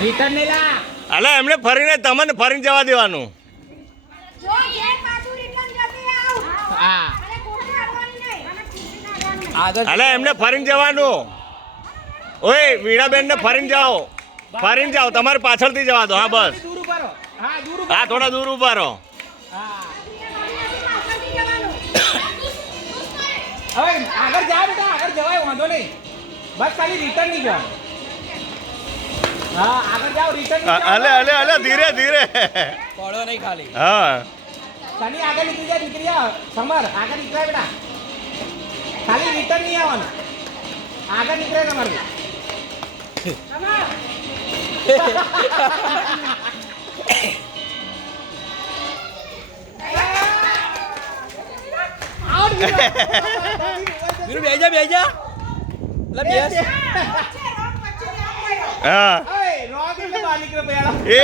Return નહીં લા. અલે એમને ફરીને તમને ફરીને જવા દેવાનું. હા. અલે એમને ફરીને જવાનું. ઓય વીણાબેન ને ફરીને જાઓ. ફરીને જાઓ તમારે પાછળથી જવા દો. હા બસ. દૂર ઉભા રહો. હા દૂર ઉભા હા થોડા દૂર ઉભા રહો. હા. હવે આગળ જાઓ બેટા, આગળ જવાય વાંધો નહીં. બસ ખાલી રિટર્ન નહીં જવાનું. હા આગળ જાઓ, રિટર્ન અલે અલે અલે ધીરે ધીરે. પડો નહીં ખાલી. હા શનિ આગળ નીકળી જાય, નીકળી જાઓ. સમર આગળ નીકળાય બેટા, ખાલી રિટર્ન નહીં આવવાનું. આગળ નીકળે તમારું. વીરુ બેજા બેજા લે બેસ હા ઓય રોગ એટલે બહાર નીકળો પહેલા. એ